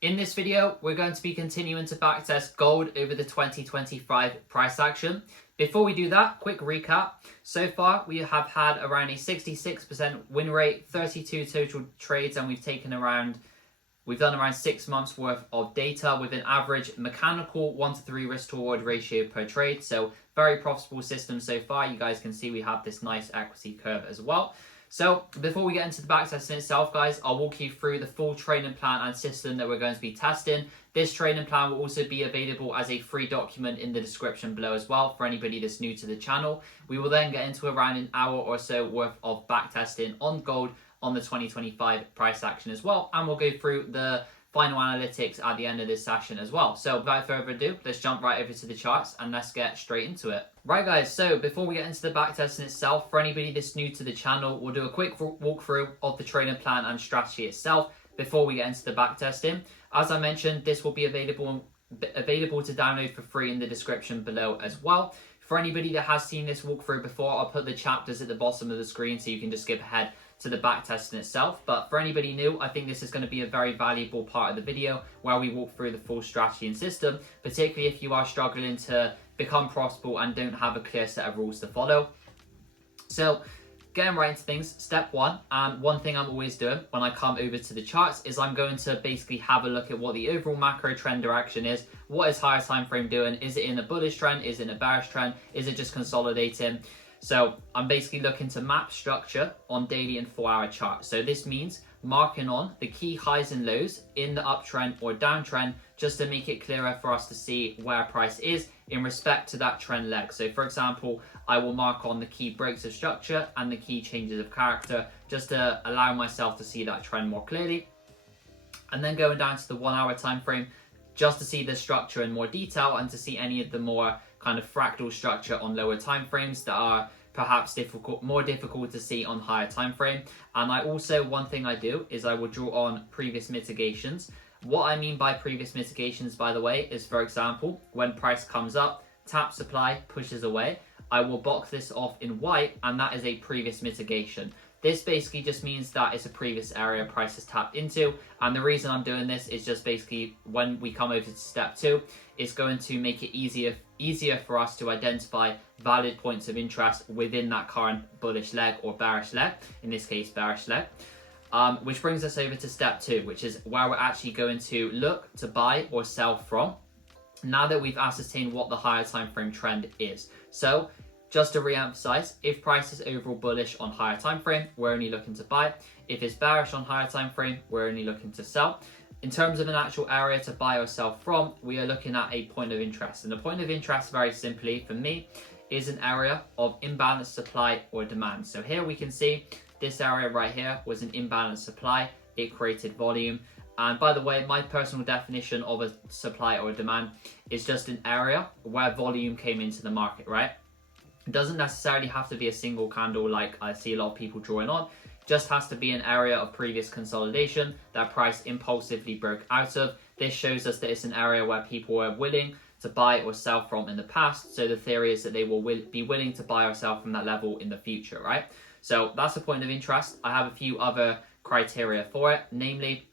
In this video, we're going to be continuing to backtest gold over the 2025 price action. Before we do that, quick recap. So far, we have had around a 66% win rate, 32 total trades, and we've done around 6 months worth of data with an average mechanical 1-to-3 risk to reward ratio per trade. So very profitable system so far. You guys can see we have this nice equity curve as well. So before we get into the backtesting itself, guys, I'll walk you through the full training plan and system that we're going to be testing. This training plan will also be available as a free document in the description below as well for anybody that's new to the channel. We will then get into around an hour or so worth of backtesting on gold on the 2025 price action as well, and we'll go through the final analytics at the end of this session as well. So without further ado, let's jump right over to the charts and let's get straight into it. Right guys, so before we get into the backtesting itself, for anybody that's new to the channel, we'll do a quick walkthrough of the training plan and strategy itself before we get into the backtesting. As I mentioned, this will be available to download for free in the description below as well. For anybody that has seen this walkthrough before, I'll put the chapters at the bottom of the screen so you can just skip ahead to the backtesting itself. But for anybody new, I think this is going to be a very valuable part of the video where we walk through the full strategy and system, particularly if you are struggling to become profitable and don't have a clear set of rules to follow. So getting right into things, step one, and one thing I'm always doing when I come over to the charts is I'm going to basically have a look at what the overall macro trend direction is. What is higher time frame doing? Is it in a bullish trend? Is it in a bearish trend? Is it just consolidating? So I'm basically looking to map structure on daily and 4-hour charts. So this means marking on the key highs and lows in the uptrend or downtrend just to make it clearer for us to see where price is in respect to that trend leg. So for example, I will mark on the key breaks of structure and the key changes of character just to allow myself to see that trend more clearly. And then going down to the 1-hour time frame just to see the structure in more detail and to see any of the more kind of fractal structure on lower time frames that are perhaps more difficult to see on higher time frame. And I also, one thing I do is I will draw on previous mitigations. What I mean by previous mitigations, by the way, is for example, when price comes up, tap supply, pushes away, I will box this off in white, and that is a previous mitigation. This basically just means that it's a previous area price has tapped into, and the reason I'm doing this is just basically when we come over to step 2, it's going to make it easier for us to identify valid points of interest within that current bullish leg or bearish leg, in this case bearish leg. Which brings us over to step 2, which is where we're actually going to look to buy or sell from now that we've ascertained what the higher time frame trend is. So just to re-emphasize, if price is overall bullish on higher time frame, we're only looking to buy. If it's bearish on higher time frame, we're only looking to sell. In terms of an actual area to buy or sell from, we are looking at a point of interest. And the point of interest, very simply for me, is an area of imbalanced supply or demand. So here we can see this area right here was an imbalanced supply. It created volume. And by the way, my personal definition of a supply or a demand is just an area where volume came into the market, right? It doesn't necessarily have to be a single candle like I see a lot of people drawing on. Just has to be an area of previous consolidation that price impulsively broke out of. This shows us that it's an area where people were willing to buy or sell from in the past. So the theory is that they will be willing to buy or sell from that level in the future, right? So that's a point of interest. I have a few other criteria for it, namely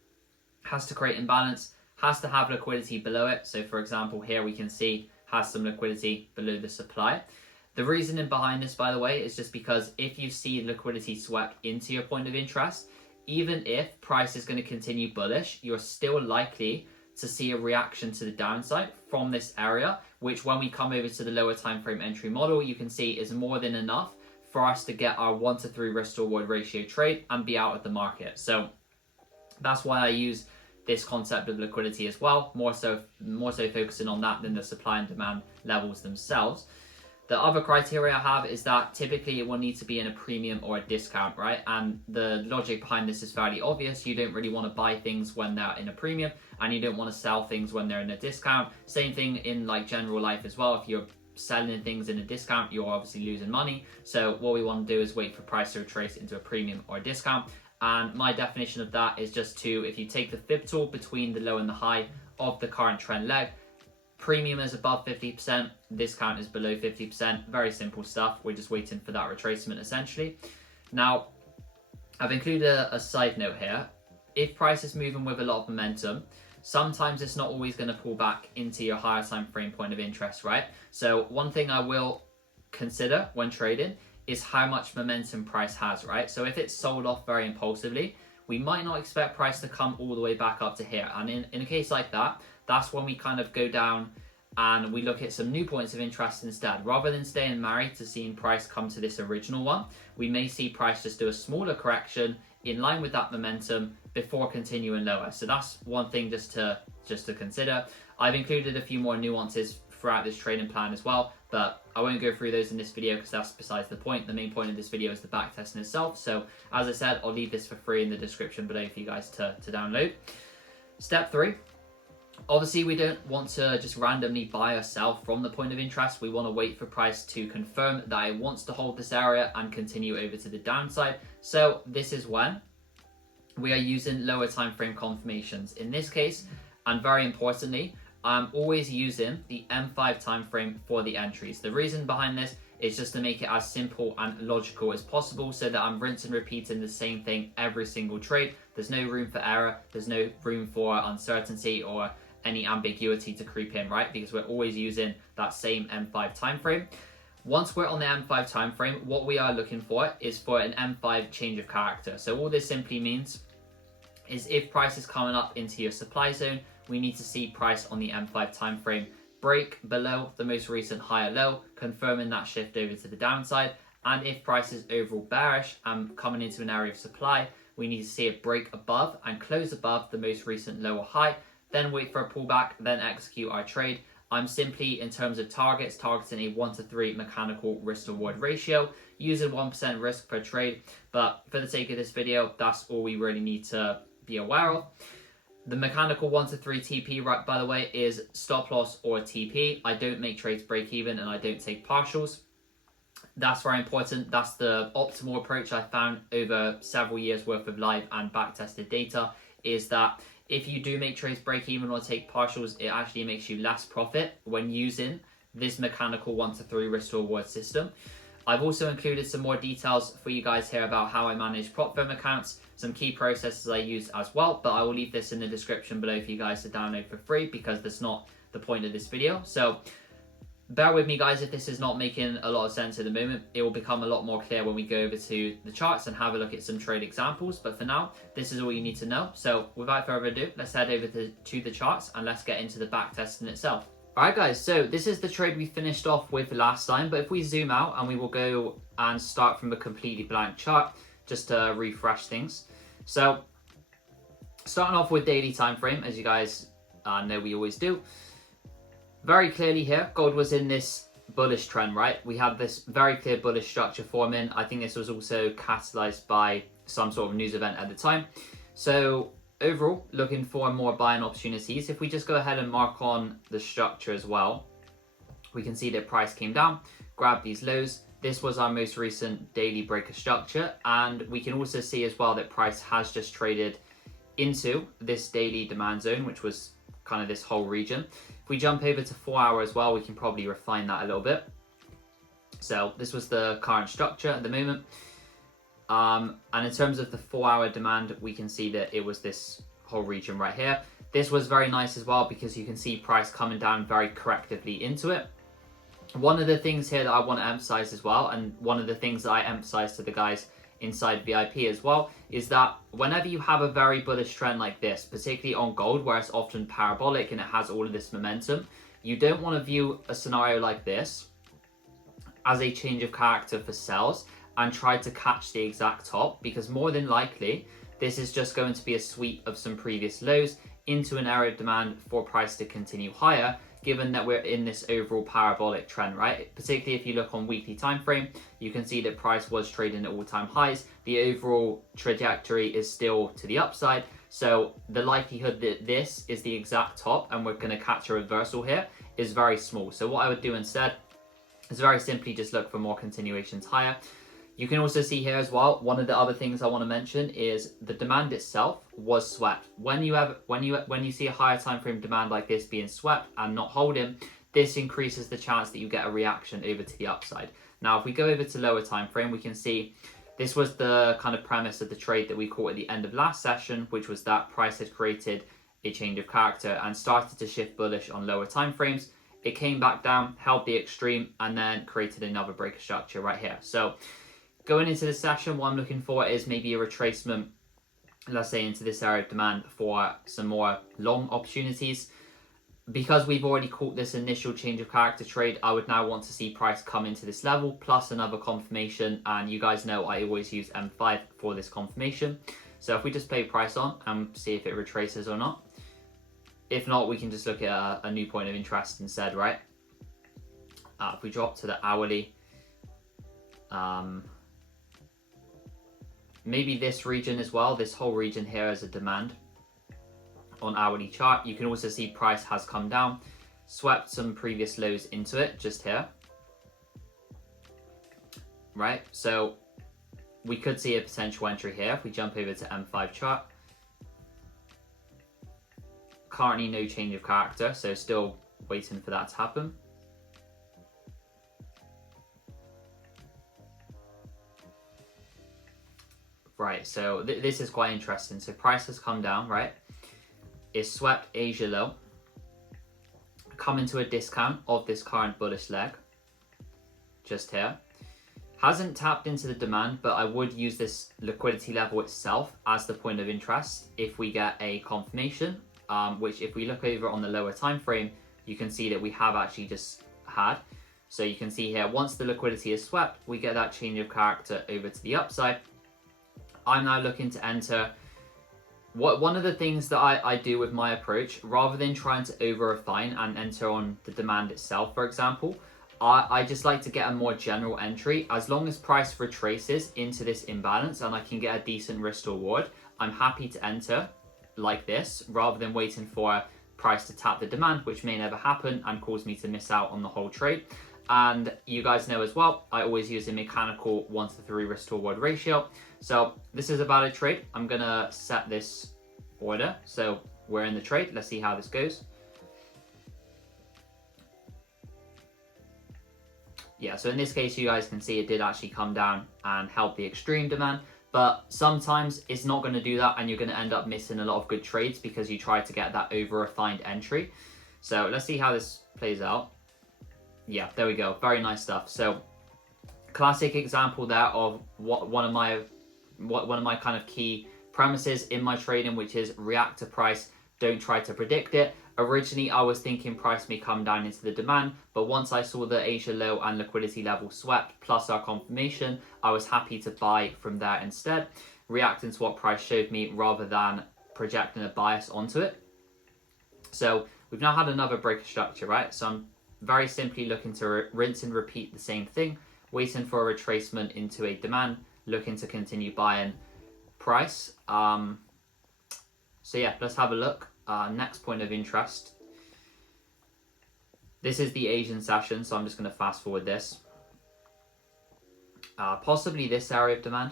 has to create imbalance, has to have liquidity below it. So for example, here we can see has some liquidity below the supply. The reasoning behind this, by the way, is just because if you see liquidity swept into your point of interest, even if price is going to continue bullish, you're still likely to see a reaction to the downside from this area, which when we come over to the lower time frame entry model, you can see is more than enough for us to get our 1-to-3 risk to reward ratio trade and be out of the market. So that's why I use this concept of liquidity as well, more so focusing on that than the supply and demand levels themselves. The other criteria I have is that typically it will need to be in a premium or a discount, right? And the logic behind this is fairly obvious. You don't really want to buy things when they're in a premium, and you don't want to sell things when they're in a discount. Same thing in like general life as well. If you're selling things in a discount, you're obviously losing money. So what we want to do is wait for price to retrace into a premium or a discount. And my definition of that is just to, if you take the fib tool between the low and the high of the current trend leg, premium is above 50%, discount is below 50%. Very simple stuff. We're just waiting for that retracement essentially. Now, I've included a side note here. If price is moving with a lot of momentum, sometimes it's not always going to pull back into your higher time frame point of interest, right? So one thing I will consider when trading is how much momentum price has, right? So if it's sold off very impulsively, we might not expect price to come all the way back up to here. And in a case like that, that's when we kind of go down and we look at some new points of interest instead. Rather than staying married to seeing price come to this original one, we may see price just do a smaller correction in line with that momentum before continuing lower. So that's one thing just to consider. I've included a few more nuances throughout this trading plan as well, but I won't go through those in this video because that's besides the point. The main point of this video is the backtesting itself. So as I said, I'll leave this for free in the description below for you guys to download. Step 3. Obviously, we don't want to just randomly buy or sell from the point of interest. We want to wait for price to confirm that it wants to hold this area and continue over to the downside. So this is when we are using lower time frame confirmations. In this case, and very importantly, I'm always using the M5 time frame for the entries. The reason behind this is just to make it as simple and logical as possible so that I'm rinsing and repeating the same thing every single trade. There's no room for error. There's no room for uncertainty or any ambiguity to creep in, right? Because we're always using that same M5 time frame. Once we're on the M5 time frame, what we are looking for is for an M5 change of character. So all this simply means is if price is coming up into your supply zone, we need to see price on the M5 time frame break below the most recent higher low, confirming that shift over to the downside. And if price is overall bearish and coming into an area of supply, we need to see it break above and close above the most recent lower high, then wait for a pullback, then execute our trade. I'm simply, in terms of targets, targeting a 1-to-3 mechanical risk to reward ratio, using 1% risk per trade. But for the sake of this video, that's all we really need to be aware of. The mechanical 1-to-3 TP, right, by the way, is stop loss or TP. I don't make trades break even and I don't take partials. That's very important. That's the optimal approach I found over several years worth of live and back-tested data, is that if you do make trades break even or take partials, it actually makes you less profit when using this mechanical 1-to-3 risk to reward system. I've also included some more details for you guys here about how I manage prop firm accounts, some key processes I use as well, but I will leave this in the description below for you guys to download for free because that's not the point of this video. So bear with me, guys, if this is not making a lot of sense at the moment. It will become a lot more clear when we go over to the charts and have a look at some trade examples. But for now, this is all you need to know. So without further ado, let's head over to the charts and let's get into the back testing itself. Alright guys, so this is the trade we finished off with last time, but if we zoom out and we will go and start from a completely blank chart just to refresh things. So starting off with daily time frame, as you guys know we always do. Very clearly here, gold was in this bullish trend, right? We had this very clear bullish structure forming. I think this was also catalyzed by some sort of news event at the time. So overall, looking for more buying opportunities. If we just go ahead and mark on the structure as well, we can see that price came down, grabbed these lows. This was our most recent daily breaker structure. And we can also see as well that price has just traded into this daily demand zone, which was kind of this whole region. If we jump over to 4 hour as well, we can probably refine that a little bit. So this was the current structure at the moment. And in terms of the 4 hour demand, we can see that it was this whole region right here. This was very nice as well because you can see price coming down very correctively into it. One of the things here that I want to emphasize as well, and one of the things that I emphasize to the guys inside VIP as well, is that whenever you have a very bullish trend like this, particularly on gold, where it's often parabolic and it has all of this momentum, you don't want to view a scenario like this as a change of character for sells and try to catch the exact top, because more than likely this is just going to be a sweep of some previous lows into an area of demand for price to continue higher, given that we're in this overall parabolic trend, right? Particularly if you look on weekly time frame, you can see that price was trading at all-time highs. The overall trajectory is still to the upside, so the likelihood that this is the exact top and we're going to catch a reversal here is very small. So what I would do instead is very simply just look for more continuations higher. You can also see here as well, one of the other things I want to mention is the demand itself was swept. When you see a higher time frame demand like this being swept and not holding, this increases the chance that you get a reaction over to the upside. Now, if we go over to lower time frame, we can see this was the kind of premise of the trade that we caught at the end of last session, which was that price had created a change of character and started to shift bullish on lower time frames. It came back down, held the extreme, and then created another breaker structure right here. So going into the session, what I'm looking for is maybe a retracement, let's say, into this area of demand for some more long opportunities. Because we've already caught this initial change of character trade, I would now want to see price come into this level plus another confirmation, and you guys know I always use M5 for this confirmation. So if we just play price on and see if it retraces or not. If not, we can just look at a new point of interest instead, right? If we drop to the hourly, maybe this region as well, this whole region here as a demand on hourly chart. You can also see price has come down, swept some previous lows into it just here, right? So we could see a potential entry here if we jump over to M5 chart. Currently no change of character, so still waiting for that to happen. Right, so this is quite interesting. So price has come down, right? It's swept Asia low, come into a discount of this current bullish leg, just here. Hasn't tapped into the demand, but I would use this liquidity level itself as the point of interest if we get a confirmation, which if we look over on the lower time frame, you can see that we have actually just had. So you can see here, once the liquidity is swept, we get that change of character over to the upside. I'm now looking to enter. One of the things that I do with my approach, rather than trying to over refine and enter on the demand itself, for example, I just like to get a more general entry. As long as price retraces into this imbalance and I can get a decent risk to reward, I'm happy to enter like this, rather than waiting for price to tap the demand, which may never happen and cause me to miss out on the whole trade. And you guys know as well, I always use a mechanical 1-to-3 risk to reward ratio. So this is a valid trade. I'm gonna set this order. So we're in the trade. Let's see how this goes. Yeah, so in this case, you guys can see it did actually come down and help the extreme demand. But sometimes it's not going to do that, and you're going to end up missing a lot of good trades because you try to get that over-refined entry. So let's see how this plays out. Yeah, there we go. Very nice stuff. So classic example there of one of my kind of key premises in my trading, which is react to price, don't try to predict it. Originally, I was thinking price may come down into the demand, but once I saw the Asia low and liquidity level swept plus our confirmation, I was happy to buy from there instead, reacting to what price showed me rather than projecting a bias onto it. So we've now had another breaker structure, right? So I'm very simply looking to rinse and repeat the same thing, waiting for a retracement into a demand, looking to continue buying price. So yeah, let's have a look. Next point of interest. This is the Asian session, so I'm just going to fast forward this. Possibly this area of demand.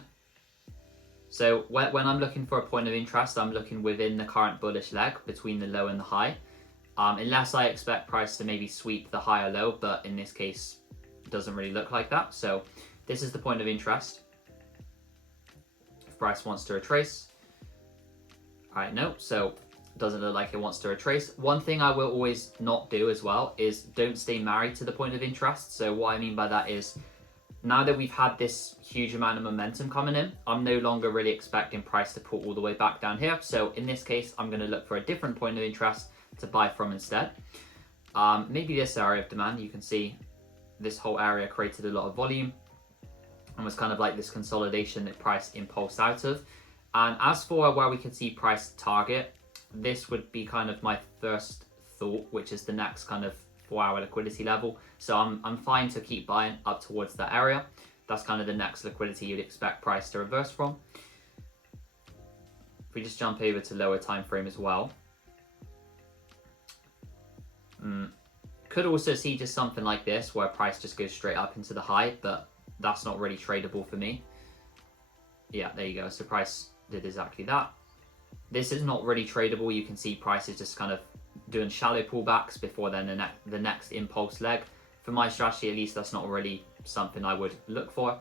So when I'm looking for a point of interest, I'm looking within the current bullish leg between the low and the high. Unless I expect price to maybe sweep the high or low, but in this case, it doesn't really look like that. So this is the point of interest. If price wants to retrace. All right, no, so doesn't look like it wants to retrace. One thing I will always not do as well is don't stay married to the point of interest. So what I mean by that is, now that we've had this huge amount of momentum coming in, I'm no longer really expecting price to pull all the way back down here. So in this case, I'm going to look for a different point of interest to buy from instead. Maybe this area of demand. You can see this whole area created a lot of volume and was kind of like this consolidation that price impulsed out of. And as for where we can see price target, this would be kind of my first thought, which is the next kind of 4-hour liquidity level. So I'm fine to keep buying up towards that area. That's kind of the next liquidity you'd expect price to reverse from. If we just jump over to lower time frame as well. Could also see just something like this where price just goes straight up into the high, but that's not really tradable for me. Yeah, there you go. So price did exactly that. This is not really tradable. You can see price is just kind of doing shallow pullbacks before then the next impulse leg. For my strategy, at least, that's not really something I would look for.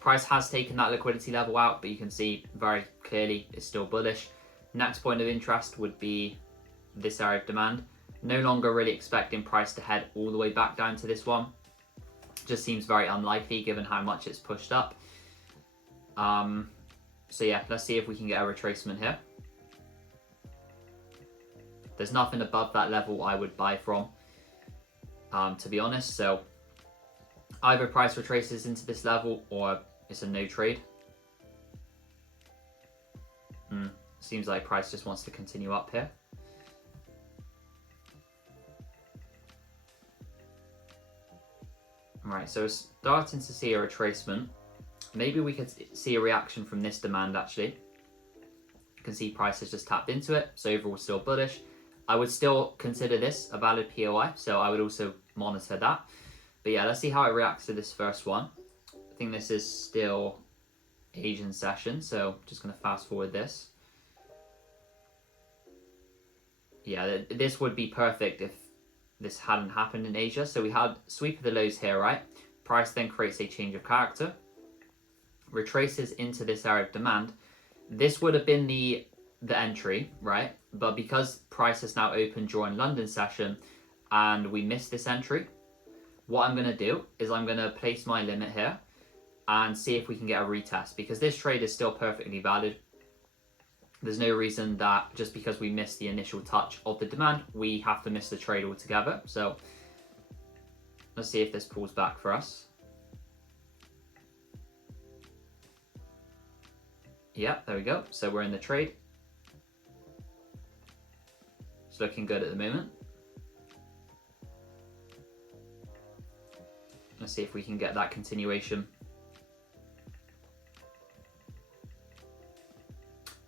Price has taken that liquidity level out, but you can see very clearly it's still bullish. Next point of interest would be this area of demand. No longer really expecting price to head all the way back down to this one. Just seems very unlikely given how much it's pushed up. So yeah, let's see if we can get a retracement here. There's nothing above that level I would buy from, to be honest. So either price retraces into this level or it's a no trade. Seems like price just wants to continue up here. Right, so it's starting to see a retracement. Maybe we could see a reaction from this demand actually. You can see price has just tapped into it, so overall still bullish. I would still consider this a valid POI, so I would also monitor that. But yeah, let's see how it reacts to this first one. I think this is still Asian session, so just going to fast forward this. Yeah, this would be perfect if this hadn't happened in Asia. So we had sweep of the lows here, right? Price then creates a change of character, retraces into this area of demand. This would have been the entry, right? But because price is now open during London session and we missed this entry, what I'm going to do is I'm going to place my limit here and see if we can get a retest, because this trade is still perfectly valid. There's no reason that just because we missed the initial touch of the demand, we have to miss the trade altogether. So let's see if this pulls back for us. Yeah, there we go. So we're in the trade. It's looking good at the moment. Let's see if we can get that continuation.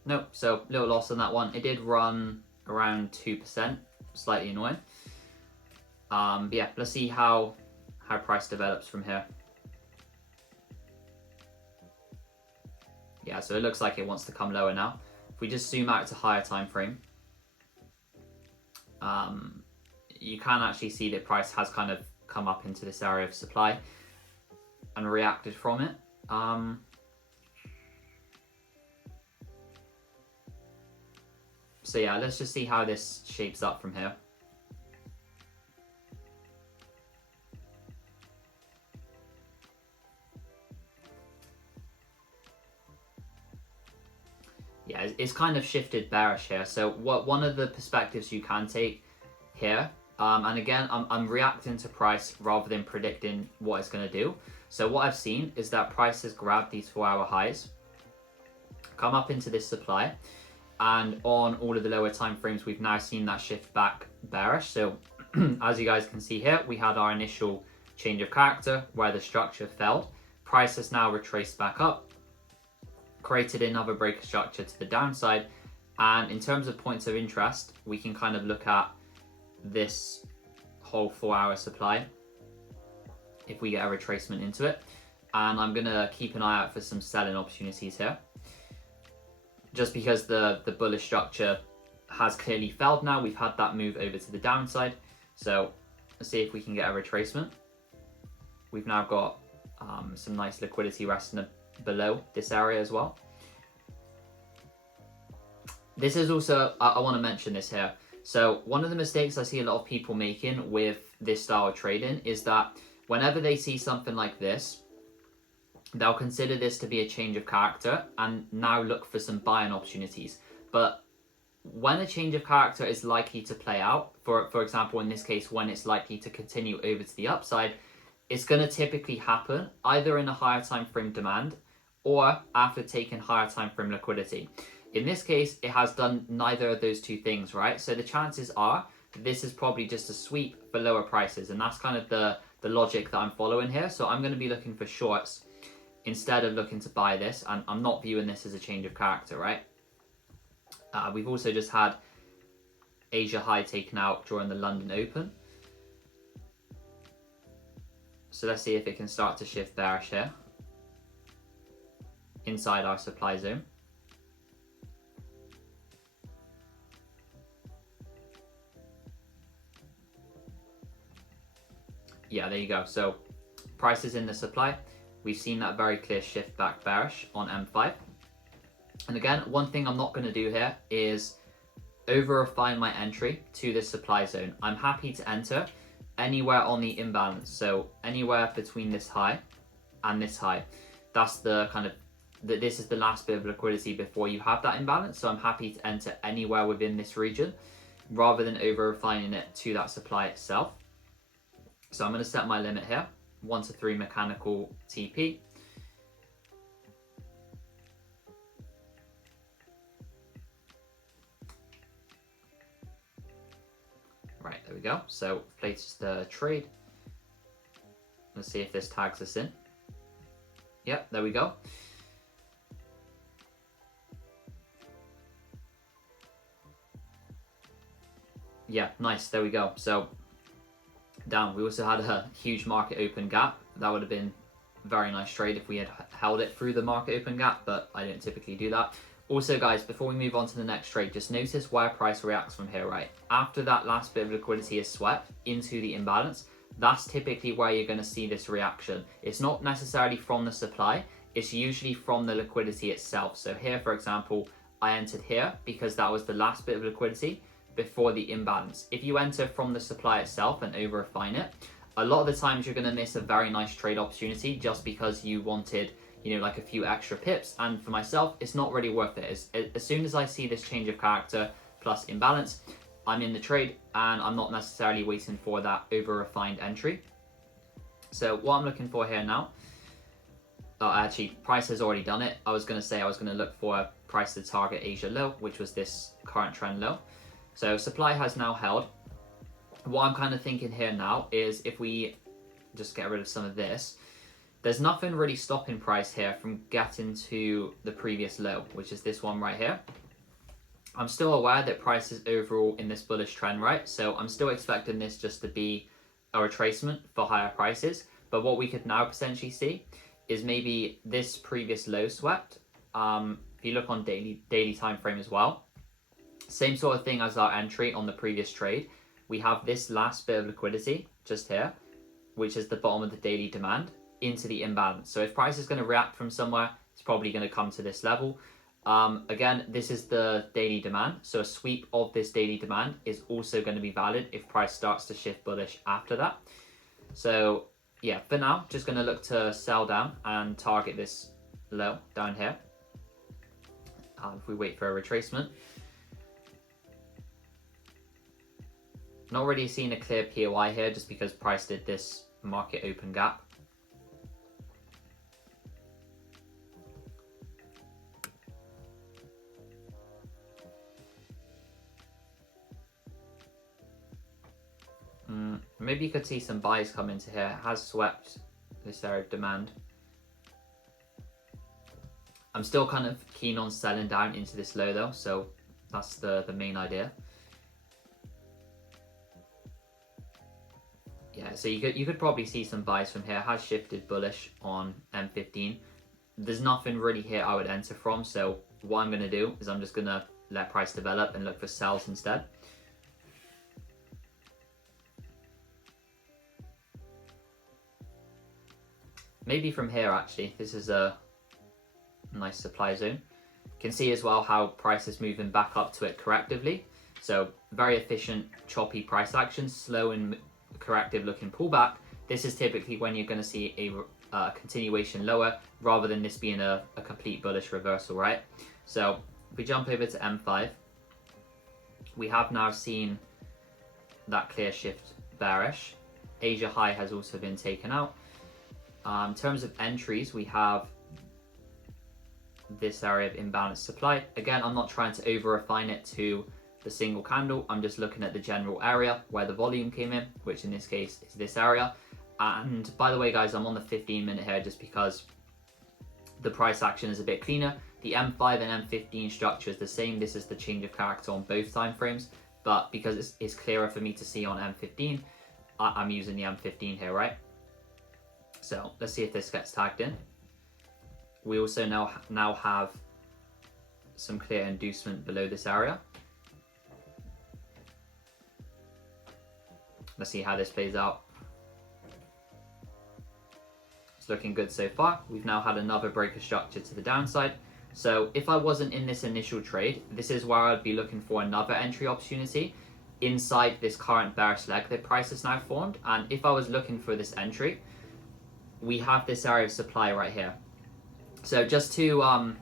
Nope, so little loss on that one. It did run around 2%, slightly annoying. But yeah, let's see how price develops from here. Yeah, so it looks like it wants to come lower now. If we just zoom out to higher time frame, you can actually see that price has kind of come up into this area of supply and reacted from it. So yeah, let's just see how this shapes up from here. Yeah, it's kind of shifted bearish here. So one of the perspectives you can take here, and again, I'm reacting to price rather than predicting what it's going to do. So what I've seen is that price has grabbed these 4-hour highs, come up into this supply, and on all of the lower time frames, we've now seen that shift back bearish. So as you guys can see here, we had our initial change of character where the structure failed. Price has now retraced back up, created another breaker structure to the downside. And in terms of points of interest, we can kind of look at this whole 4-hour supply if we get a retracement into it. And I'm gonna keep an eye out for some selling opportunities here, just because the bullish structure has clearly failed now. We've had that move over to the downside. So let's see if we can get a retracement. We've now got some nice liquidity resting below this area as well. This is also, I want to mention this here. So one of the mistakes I see a lot of people making with this style of trading is that whenever they see something like this, they'll consider this to be a change of character and now look for some buying opportunities. But when a change of character is likely to play out, for example, in this case, when it's likely to continue over to the upside, it's going to typically happen either in a higher time frame demand or after taking higher time frame liquidity. In this case, it has done neither of those two things, right? So the chances are that this is probably just a sweep for lower prices, and that's kind of the logic that I'm following here. So I'm going to be looking for shorts instead of looking to buy this, and I'm not viewing this as a change of character, right? We've also just had Asia high taken out during the London Open. So let's see if it can start to shift bearish here inside our supply zone. Yeah, there you go. So price is in the supply. We've seen that very clear shift back bearish on M5. And again, one thing I'm not going to do here is over refine my entry to this supply zone. I'm happy to enter anywhere on the imbalance, so anywhere between this high and this high. That's the kind of this is the last bit of liquidity before you have that imbalance, so I'm happy to enter anywhere within this region rather than over refining it to that supply itself. So I'm going to set my limit here, 1 to 3 mechanical TP. Right, there we go. So place the trade. Let's see if this tags us in. Yep, there we go. Yeah, nice, there we go. So down, we also had a huge market open gap. That would have been a very nice trade if we had held it through the market open gap, but I don't typically do that. Also guys, before we move on to the next trade, just notice where price reacts from here, right? After that last bit of liquidity is swept into the imbalance, that's typically where you're going to see this reaction. It's not necessarily from the supply, it's usually from the liquidity itself. So here, for example, I entered here because that was the last bit of liquidity before the imbalance. If you enter from the supply itself and over refine it, a lot of the times you're going to miss a very nice trade opportunity just because you wanted, you know, like a few extra pips. And for myself, it's not really worth it. As soon as I see this change of character plus imbalance, I'm in the trade and I'm not necessarily waiting for that over refined entry. So what I'm looking for here now, actually price has already done it. I was going to say I was going to look for a price to target Asia low, which was this current trend low. So supply has now held. What I'm kind of thinking here now is if we just get rid of some of this, there's nothing really stopping price here from getting to the previous low, which is this one right here. I'm still aware that price is overall in this bullish trend, right? So I'm still expecting this just to be a retracement for higher prices. But what we could now potentially see is maybe this previous low swept. If you look on daily time frame as well, same sort of thing as our entry on the previous trade. We have this last bit of liquidity just here, which is the bottom of the daily demand into the imbalance. So if price is going to react from somewhere, it's probably going to come to this level. Again, this is the daily demand. So a sweep of this daily demand is also going to be valid if price starts to shift bullish after that. So yeah, for now, just going to look to sell down and target this low down here. If we wait for a retracement. Not really seeing a clear POI here just because price did this market open gap. Maybe you could see some buys come into here. It has swept this area of demand. I'm still kind of keen on selling down into this low though, so that's the main idea. Yeah, so you could probably see some buys from here. It has shifted bullish on M15. There's nothing really here I would enter from, so what I'm going to do is I'm just going to let price develop and look for sells instead. Maybe from here actually, this is a nice supply zone. You can see as well how price is moving back up to it correctively. So very efficient, choppy price action, slow and corrective looking pullback. This is typically when you're going to see a continuation lower rather than this being a complete bullish reversal, right? So if we jump over to M5, we have now seen that clear shift bearish. Asia high has also been taken out. In terms of entries, we have this area of imbalanced supply. Again, I'm not trying to over refine it to the single candle. I'm just looking at the general area where the volume came in, which in this case is this area. And by the way, guys, I'm on the 15-minute here just because the price action is a bit cleaner. The M5 and M15 structure is the same. This is the change of character on both time frames, but because it's clearer for me to see on M15, I'm using the M15 here, right? So let's see if this gets tagged in. We also now have some clear inducement below this area. Let's see how this plays out. It's looking good so far. We've now had another breaker structure to the downside. So if I wasn't in this initial trade, this is where I'd be looking for another entry opportunity inside this current bearish leg that price has now formed. And if I was looking for this entry, we have this area of supply right here. So just to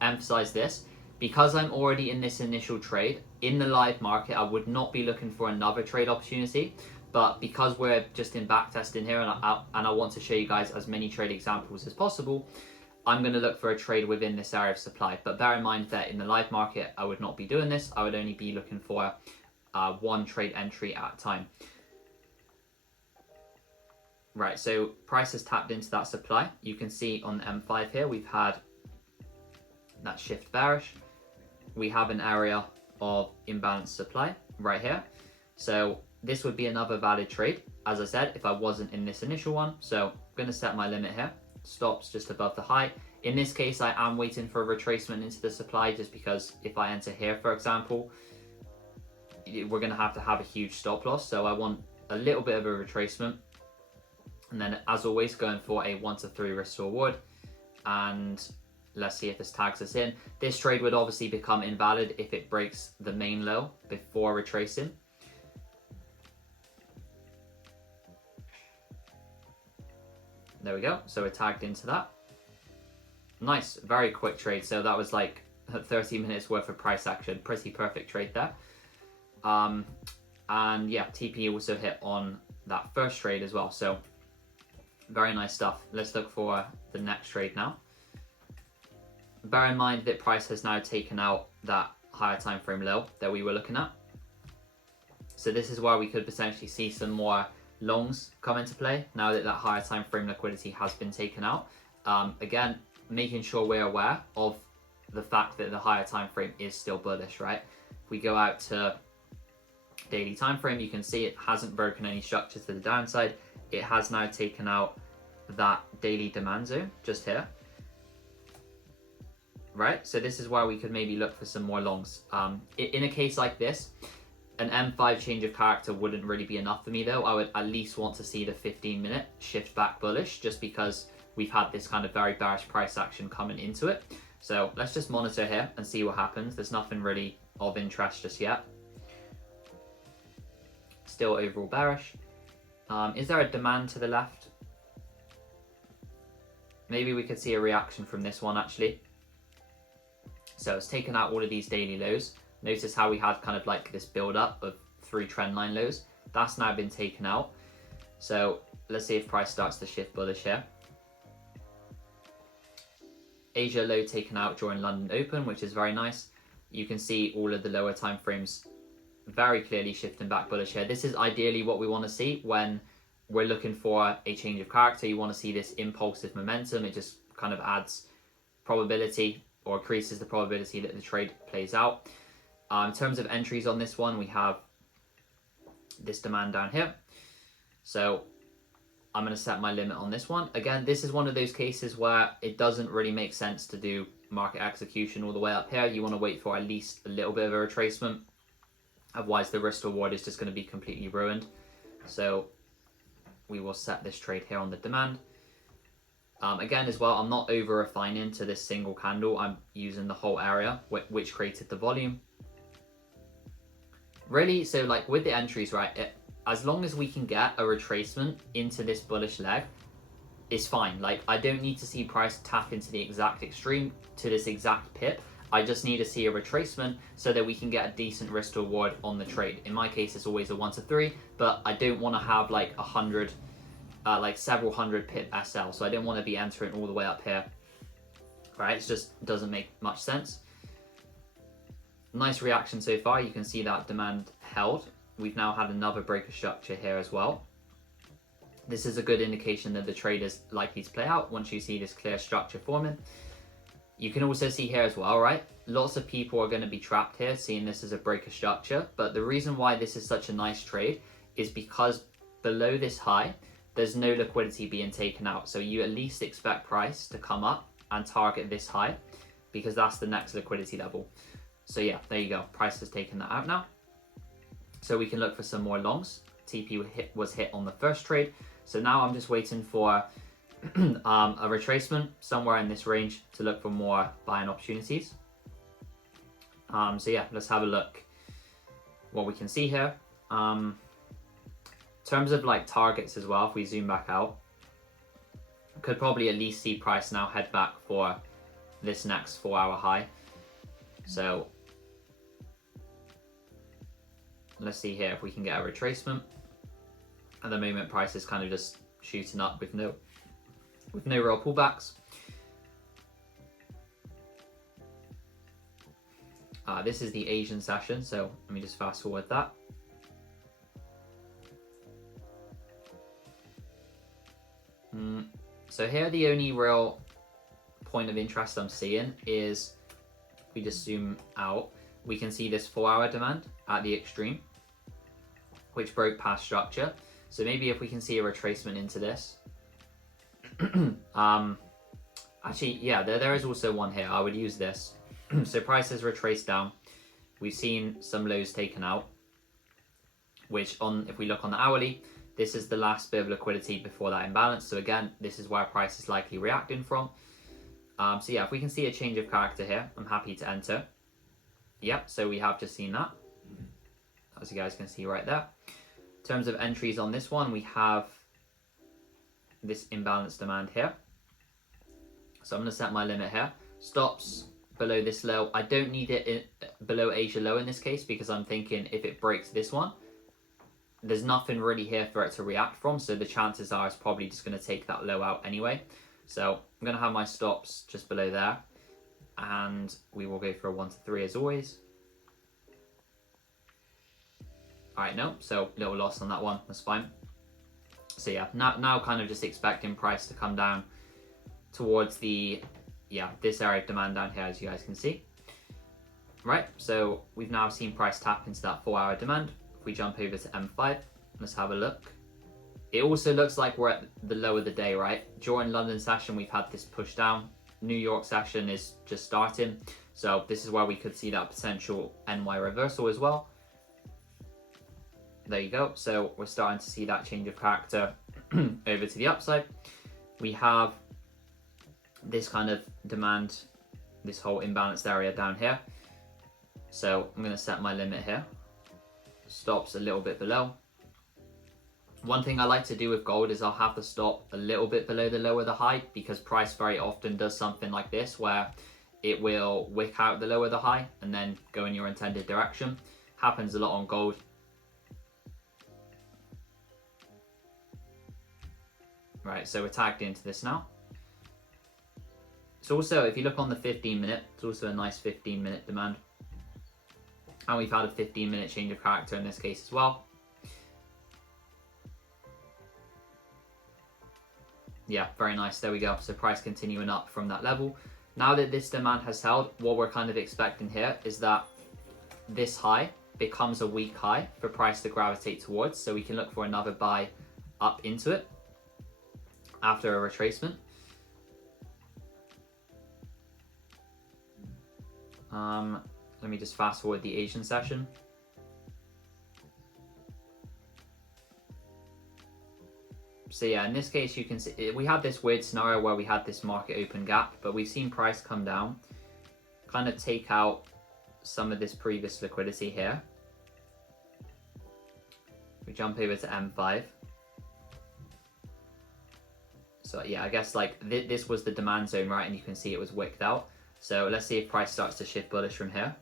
emphasize this, because I'm already in this initial trade in the live market, I would not be looking for another trade opportunity. But because we're just in backtesting here, and I want to show you guys as many trade examples as possible, I'm going to look for a trade within this area of supply. But bear in mind that in the live market, I would not be doing this. I would only be looking for one trade entry at a time. Right, so price has tapped into that supply. You can see on the M5 here, we've had that shift bearish. We have an area of imbalanced supply right here. So this would be another valid trade, as I said, if I wasn't in this initial one. So I'm going to set my limit here. Stops just above the high. In this case, I am waiting for a retracement into the supply, just because if I enter here, for example, we're going to have a huge stop loss. So I want a little bit of a retracement. And then, as always, going for a 1 to 3 risk to reward. And let's see if this tags us in. This trade would obviously become invalid if it breaks the main low before retracing. There we go. So we're tagged into that. Nice, very quick trade. So that was like 30 minutes worth of price action. Pretty perfect trade there. And yeah, TP also hit on that first trade as well. So very nice stuff. Let's look for the next trade now. Bear in mind that price has now taken out that higher time frame low that we were looking at. So this is where we could potentially see some more longs come into play now that that higher time frame liquidity has been taken out. Again, making sure we're aware of the fact that the higher time frame is still bullish, right? If we go out to daily time frame, you can see it hasn't broken any structure to the downside. It has now taken out that daily demand zone just here, right? So this is why we could maybe look for some more longs. In a case like this, an M5 change of character wouldn't really be enough for me though. I would at least want to see the 15-minute shift back bullish, just because we've had this kind of very bearish price action coming into it. So let's just monitor here and see what happens. There's nothing really of interest just yet. Still overall bearish. Is there a demand to the left? Maybe we could see a reaction from this one actually. So it's taken out all of these daily lows. Notice how we had kind of like this build up of 3 trend line lows. That's now been taken out. So let's see if price starts to shift bullish here. Asia low taken out during London Open, which is very nice. You can see all of the lower time frames very clearly shifting back bullish here. This is ideally what we want to see when we're looking for a change of character. You want to see this impulsive momentum. It just kind of adds probability or increases the probability that the trade plays out. In terms of entries on this one, we have this demand down here. So I'm going to set my limit on this one. Again, this is one of those cases where it doesn't really make sense to do market execution all the way up here. You want to wait for at least a little bit of a retracement. Otherwise, the risk reward is just going to be completely ruined. So we will set this trade here on the demand. Again, as well, I'm not over refining to this single candle. I'm using the whole area which created the volume. Really, so like with the entries, right, as long as we can get a retracement into this bullish leg, it's fine. Like, I don't need to see price tap into the exact extreme to this exact pip. I just need to see a retracement so that we can get a decent risk to reward on the trade. In my case, it's always a 1 to 3, but I don't want to have like like several hundred pip SL. So I don't want to be entering all the way up here, right? It just doesn't make much sense. Nice reaction so far. You can see that demand held. We've now had another break of structure here as well. This is a good indication that the trade is likely to play out once you see this clear structure forming. You can also see here as well, right? Lots of people are going to be trapped here seeing this as a break of structure. But the reason why this is such a nice trade is because below this high, there's no liquidity being taken out. So you at least expect price to come up and target this high, because that's the next liquidity level. So yeah, there you go. Price has taken that out now. So we can look for some more longs. TP was hit on the first trade. So now I'm just waiting for a retracement somewhere in this range to look for more buying opportunities. So yeah, let's have a look what we can see here. In terms of like targets as well, if we zoom back out, could probably at least see price now head back for this next 4-hour high. So let's see here if we can get a retracement. At the moment, price is kind of just shooting up with no real pullbacks. This is the Asian session, so let me just fast forward that. So here the only real point of interest I'm seeing is, if we just zoom out, we can see this 4-hour demand at the extreme, which broke past structure. So maybe if we can see a retracement into this. Actually, yeah, there is also one here. I would use this. So price has retraced down. We've seen some lows taken out, which if we look on the hourly, this is the last bit of liquidity before that imbalance. So again, this is where price is likely reacting from. So yeah, if we can see a change of character here, I'm happy to enter. Yep, so we have just seen that, as you guys can see right there. In terms of entries on this one, we have this imbalanced demand here. So I'm going to set my limit here. Stops below this low. I don't need it below Asia low in this case, because I'm thinking if it breaks this one, there's nothing really here for it to react from. So the chances are it's probably just going to take that low out anyway. So I'm going to have my stops just below there. And we will go for a 1 to 3 as always. Alright, no, so little loss on that one, that's fine. So yeah, now kind of just expecting price to come down towards the, this area of demand down here, as you guys can see. Right, so we've now seen price tap into that 4-hour demand. If we jump over to M5, let's have a look. It also looks like we're at the low of the day, right? During London session, we've had this push down. New York session is just starting. So this is where we could see that potential NY reversal as well. There you go. So we're starting to see that change of character over to the upside. We have this kind of demand, this whole imbalanced area down here. So I'm going to set my limit here. Stops a little bit below. One thing I like to do with gold is I'll have the stop a little bit below the low of the high, because price very often does something like this where it will wick out the low of the high and then go in your intended direction. Happens a lot on gold. Right, so we're tagged into this now. It's also, if you look on the 15-minute, it's also a nice 15-minute demand. And we've had a 15-minute change of character in this case as well. Yeah, very nice. There we go. So price continuing up from that level. Now that this demand has held, what we're kind of expecting here is that this high becomes a weak high for price to gravitate towards. So we can look for another buy up into it after a retracement. Let me just fast forward the Asian session. So yeah, in this case, you can see we had this weird scenario where we had this market open gap, but we've seen price come down, kind of take out some of this previous liquidity here. We jump over to M5. So yeah, I guess like this was the demand zone, right? And you can see it was wicked out. So let's see if price starts to shift bullish from here.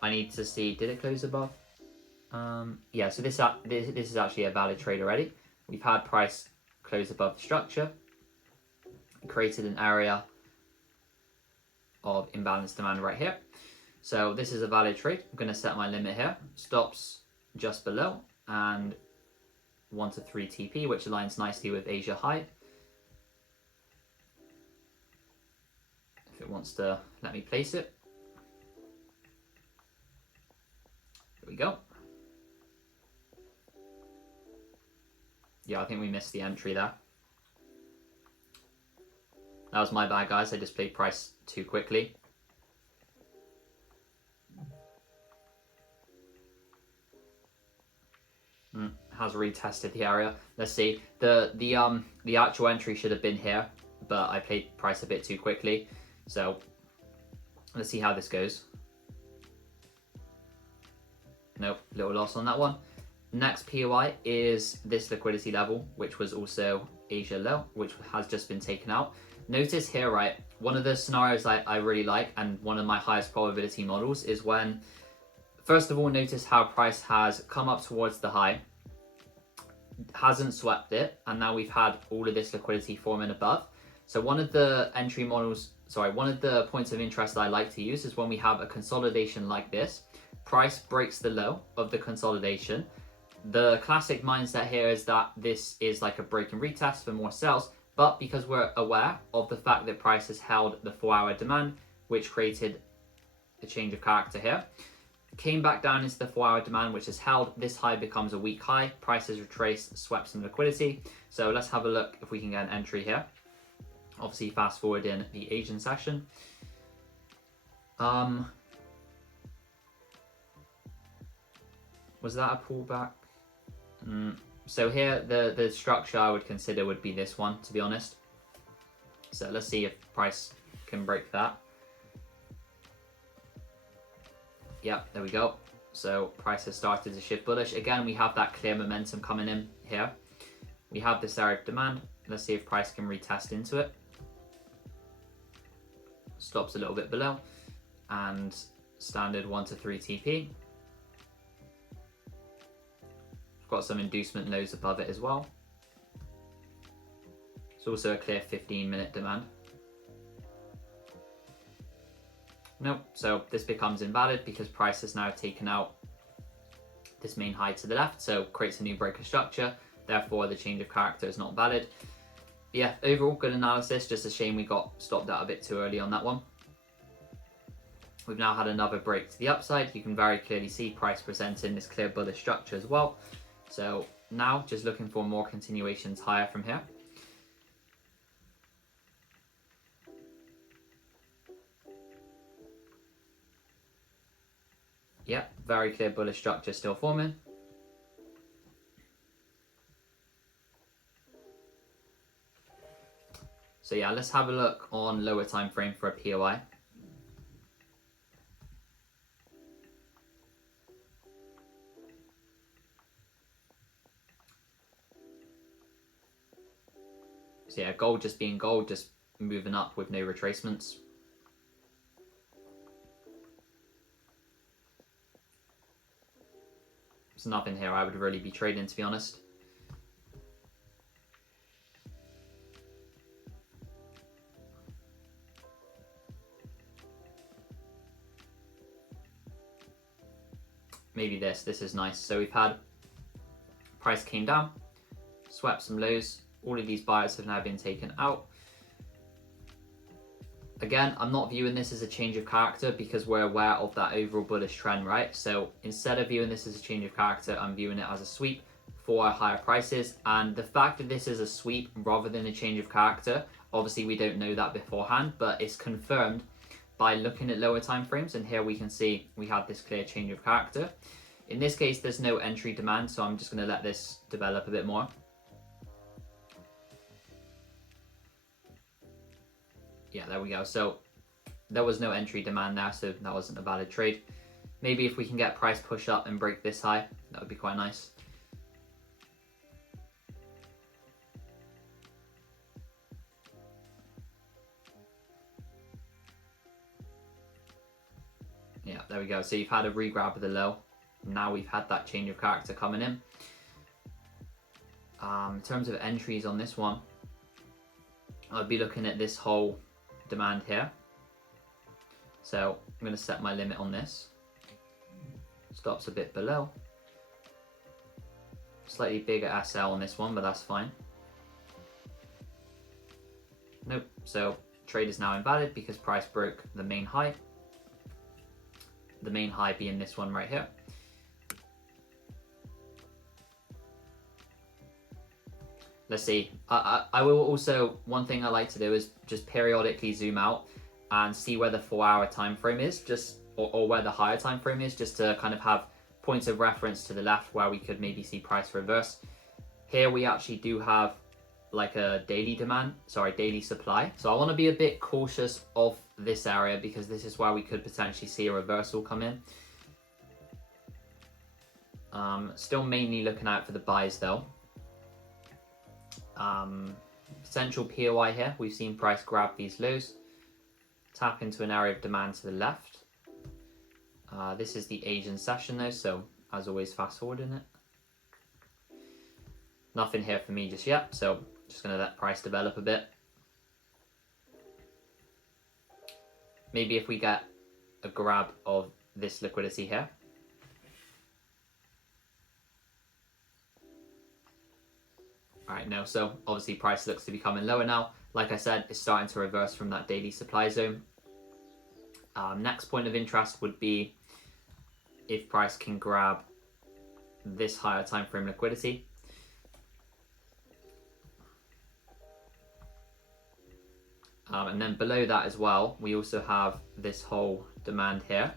I need to see, did it close above? Yeah, so this is actually a valid trade already. We've had price close above the structure, created an area of imbalanced demand right here. So this is a valid trade. I'm going to set my limit here. Stops just below and 1 to 3 TP, which aligns nicely with Asia high. If it wants to let me place it. There we go. Yeah, I think we missed the entry there. That was my bad, guys. I just played price too quickly. has retested the area. Let's see. The actual entry should have been here, but I played price a bit too quickly. So let's see how this goes. Nope, little loss on that one. Next POI is this liquidity level, which was also Asia low, which has just been taken out. Notice here, right, one of the scenarios I really like, and one of my highest probability models, is when, first of all, notice how price has come up towards the high, hasn't swept it, and now we've had all of this liquidity forming above. So one of the entry models, one of the points of interest that I like to use is when we have a consolidation like this, price breaks the low of the consolidation. The classic mindset here is that this is like a break and retest for more sales, but because we're aware of the fact that price has held the 4-hour demand, which created a change of character here, came back down into the 4-hour demand, which is held, this high becomes a weak high, price is retraced, swept some liquidity. So let's have a look if we can get an entry here. Obviously fast forward in the Asian session. Was that a pullback? So here, the structure I would consider would be this one, to be honest. So let's see if price can break that. Yeah, there we go. So price has started to shift bullish. Again, we have that clear momentum coming in here. We have this area of demand. Let's see if price can retest into it. Stops a little bit below. And standard 1 to 3 TP. Got some inducement lows above it as well. It's also a clear 15-minute demand. Nope, so this becomes invalid because price has now taken out this main high to the left, so creates a new breaker structure, therefore the change of character is not valid. Yeah, overall good analysis, just a shame we got stopped out a bit too early on that one. We've now had another break to the upside. You can very clearly see price presenting this clear bullish structure as well. So now just looking for more continuations higher from here. Yeah, very clear bullish structure still forming. So yeah, let's have a look on lower time frame for a POI. So yeah, gold just being gold, just moving up with no retracements. There's nothing here I would really be trading, to be honest. Maybe this is nice. So we've had price came down, swept some lows. All of these buyers have now been taken out. Again, I'm not viewing this as a change of character because we're aware of that overall bullish trend, right? So instead of viewing this as a change of character, I'm viewing it as a sweep for higher prices. And the fact that this is a sweep rather than a change of character, obviously we don't know that beforehand, but it's confirmed by looking at lower time frames. And here we can see we have this clear change of character. In this case, there's no entry demand, so I'm just going to let this develop a bit more. Yeah, there we go. So there was no entry demand there, so that wasn't a valid trade. Maybe if we can get price push up and break this high, that would be quite nice. Yeah, there we go. So you've had a regrab of the low. Now we've had that change of character coming in. In terms of entries on this one, I'd be looking at this whole demand here. So I'm going to set my limit on this. Stops a bit below. Slightly bigger SL on this one, but that's fine. Nope. So trade is now invalid because price broke the main high. The main high being this one right here. Let's see. I will also, one thing I like to do is just periodically zoom out and see where the 4-hour time frame is, just or where the higher time frame is, just to kind of have points of reference to the left where we could maybe see price reverse. Here we actually do have like a daily supply. So I want to be a bit cautious of this area because this is where we could potentially see a reversal come in. Still mainly looking out for the buys though. Potential POI here, we've seen price grab these lows, tap into an area of demand to the left. This is the Asian session though, so as always fast forwarding it. Nothing here for me just yet, so just going to let price develop a bit. Maybe if we get a grab of this liquidity here. Alright, no, so obviously price looks to be coming lower now. Like I said, it's starting to reverse from that daily supply zone. Next point of interest would be if price can grab this higher time frame liquidity. And then below that as well, we also have this whole demand here,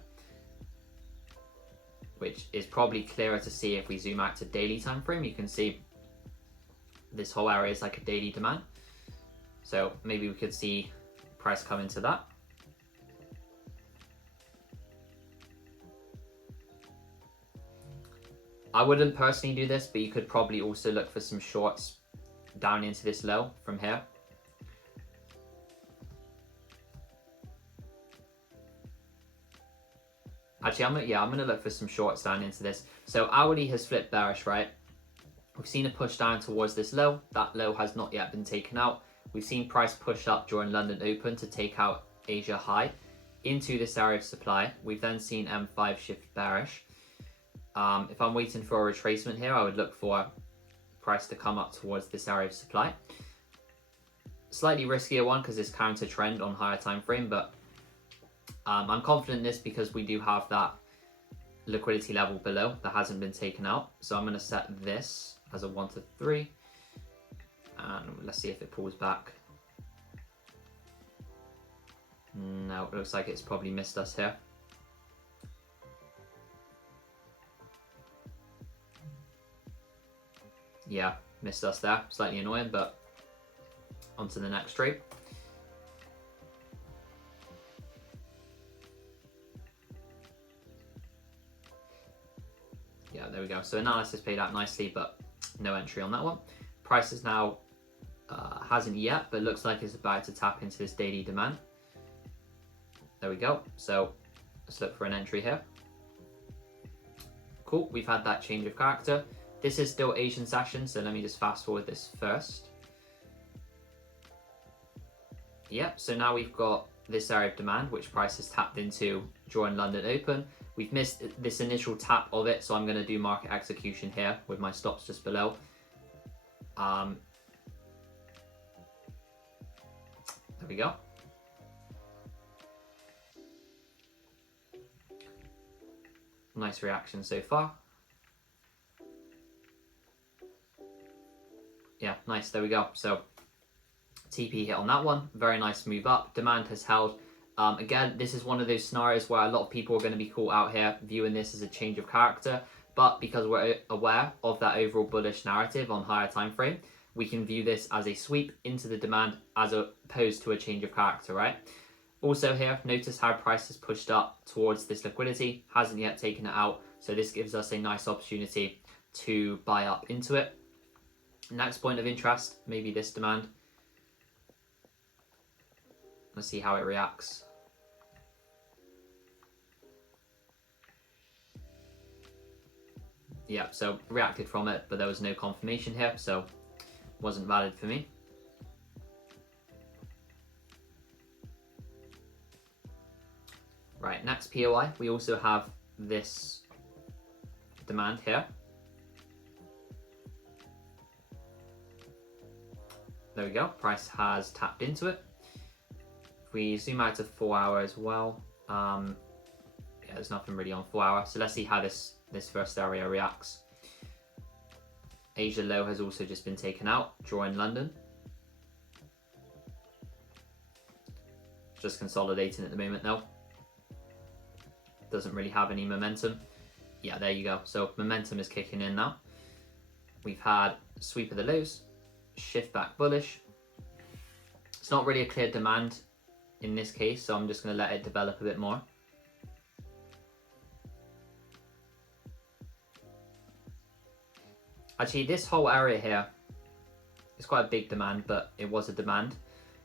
which is probably clearer to see if we zoom out to daily time frame. You can see this whole area is like a daily demand. So maybe we could see price come into that. I wouldn't personally do this, but you could probably also look for some shorts down into this low from here. Actually, I'm gonna look for some shorts down into this. So hourly has flipped bearish, right? We've seen a push down towards this low. That low has not yet been taken out. We've seen price push up during London Open to take out Asia high into this area of supply. We've then seen M5 shift bearish. If I'm waiting for a retracement here, I would look for price to come up towards this area of supply. Slightly riskier one because it's counter trend on higher time frame, but I'm confident in this because we do have that liquidity level below that hasn't been taken out. So I'm going to set this as a 1 to 3 and let's see if it pulls back. No, it looks like it's probably missed us here. Yeah, missed us there, slightly annoying, but on to the next trade. Yeah, there we go. So analysis paid out nicely, but no entry on that one. Price is now, hasn't yet, but looks like it's about to tap into this daily demand. There we go. So let's look for an entry here. Cool, we've had that change of character. This is still Asian session, so let me just fast forward this first. Yep, so now we've got this area of demand, which price has tapped into during London Open. We've missed this initial tap of it, so I'm going to do market execution here with my stops just below. There we go. Nice reaction so far. Yeah, nice, there we go. So TP hit on that one, very nice move up. Demand has held. Again, this is one of those scenarios where a lot of people are going to be caught out here viewing this as a change of character, but because we're aware of that overall bullish narrative on higher time frame, we can view this as a sweep into the demand as opposed to a change of character, right? Also here, notice how price has pushed up towards this liquidity, hasn't yet taken it out, so this gives us a nice opportunity to buy up into it. Next point of interest, maybe this demand. Let's see how it reacts. Yeah, so reacted from it, but there was no confirmation here, so wasn't valid for me. Right, next POI, we also have this demand here. There we go, price has tapped into it. If we zoom out to 4 hour as well, yeah, there's nothing really on 4 hour. So let's see how this first area reacts. Asia low has also just been taken out, drawing London. Just consolidating at the moment though. Doesn't really have any momentum. Yeah, there you go. So momentum is kicking in now. We've had sweep of the lows, shift back bullish. It's not really a clear demand in this case, so I'm just going to let it develop a bit more. Actually, this whole area here is quite a big demand, but it was a demand.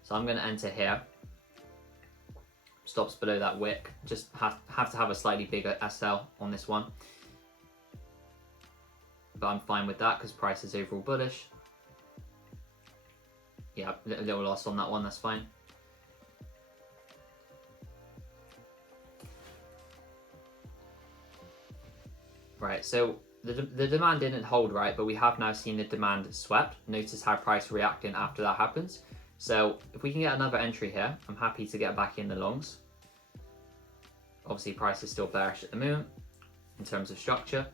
So I'm going to enter here. Stops below that wick. Just have to have a slightly bigger SL on this one. But I'm fine with that because price is overall bullish. Yeah, a little loss on that one, that's fine. Right, so the demand didn't hold, right, but we have now seen the demand swept. Notice how price reacting after that happens. So if we can get another entry here, I'm happy to get back in the longs. Obviously price is still bearish at the moment in terms of structure.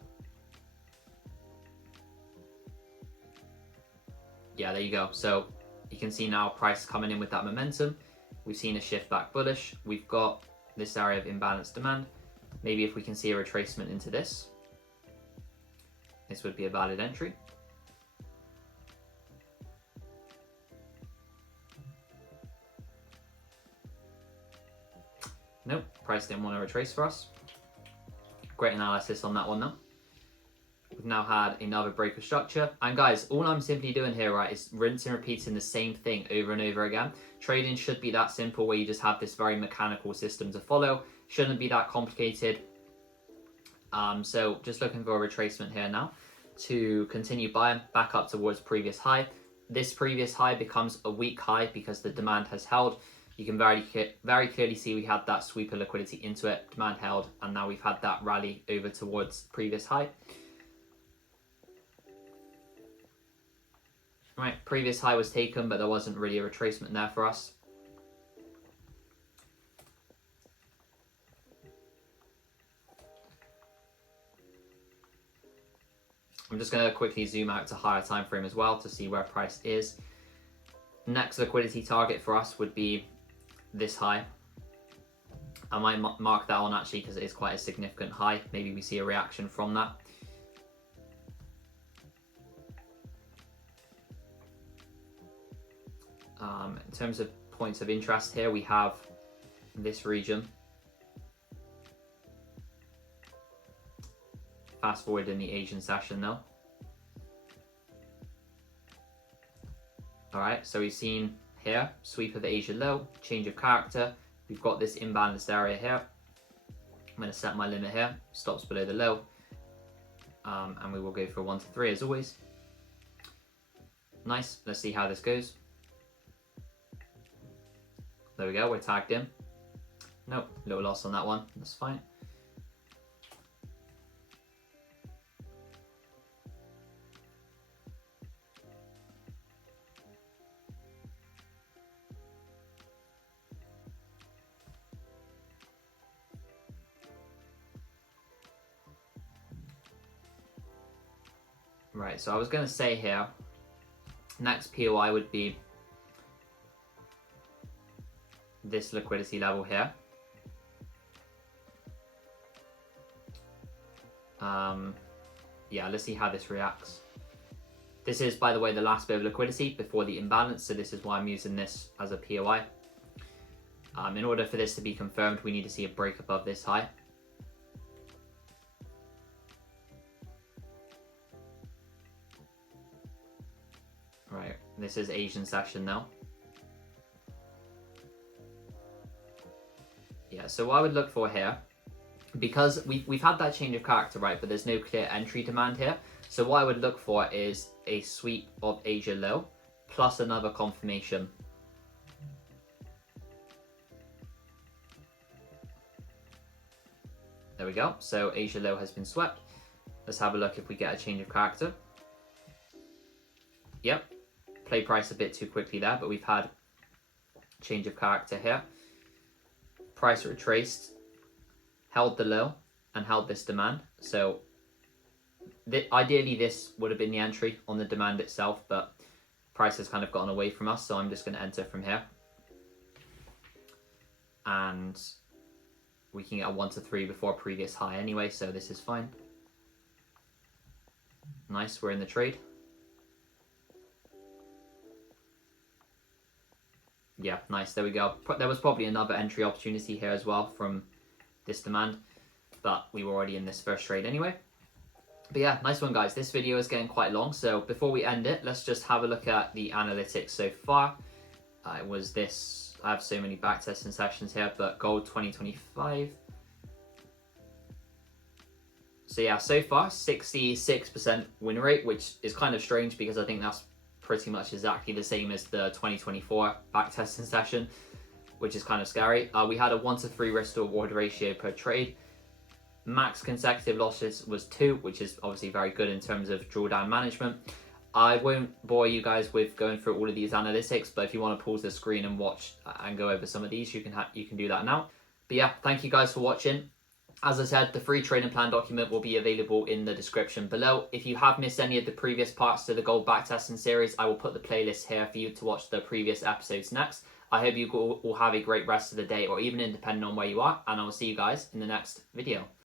Yeah, there you go. So you can see now price coming in with that momentum. We've seen a shift back bullish. We've got this area of imbalanced demand. Maybe if we can see a retracement into this, this would be a valid entry. Nope, price didn't want to retrace for us. Great analysis on that one though. We've now had another break of structure. And guys, all I'm simply doing here, right, is rinse and repeating the same thing over and over again. Trading should be that simple where you just have this very mechanical system to follow. Shouldn't be that complicated. So just looking for a retracement here now to continue buying back up towards previous high. This previous high becomes a weak high because the demand has held. You can very clearly see we had that sweep of liquidity into it, demand held, and now we've had that rally over towards previous high. Right, previous high was taken, but there wasn't really a retracement there for us. I'm just going to quickly zoom out to higher time frame as well to see where price is. Next liquidity target for us would be this high. I might mark that on actually because it is quite a significant high. Maybe we see a reaction from that. In terms of points of interest here, we have this region. Fast forward in the Asian session though. All right, so we've seen here, sweep of Asia low, change of character. We've got this imbalanced area here. I'm going to set my limit here, stops below the low. And we will go for 1 to 3 as always. Nice, let's see how this goes. There we go, we're tagged in. Nope, little loss on that one, that's fine. Right, so I was going to say here, next POI would be this liquidity level here. Yeah, let's see how this reacts. This is, by the way, the last bit of liquidity before the imbalance, so this is why I'm using this as a POI. In order for this to be confirmed, we need to see a break above this high. Right, this is Asian session now. Yeah, so what I would look for here, because we've had that change of character, right, but there's no clear entry demand here. So what I would look for is a sweep of Asia low plus another confirmation. There we go. So Asia low has been swept. Let's have a look if we get a change of character. Yep, play price a bit too quickly there, but we've had change of character here. Price retraced, held the low and held this demand. So ideally this would have been the entry on the demand itself, but price has kind of gotten away from us, so I'm just going to enter from here. And we can get a 1 to 3 before previous high anyway, so this is fine. Nice, we're in the trade. Yeah, nice, there we go. There was probably another entry opportunity here as well from this demand, but we were already in this first trade anyway. But yeah, nice one, guys. This video is getting quite long, so before we end it, let's just have a look at the analytics so far. It was this, I have so many backtesting sessions here, but gold 2025. So yeah, so far 66% win rate, which is kind of strange because I think that's pretty much exactly the same as the 2024 backtesting session, which is kind of scary. We had a 1-to-3 risk to reward ratio per trade. Max consecutive losses was 2, which is obviously very good in terms of drawdown management. I won't bore you guys with going through all of these analytics, but if you want to pause the screen and watch and go over some of these, you can do that now. But yeah, thank you guys for watching. As I said, the free trading plan document will be available in the description below. If you have missed any of the previous parts to the gold backtesting series, I will put the playlist here for you to watch the previous episodes next. I hope you all have a great rest of the day, or evening, depending on where you are, and I will see you guys in the next video.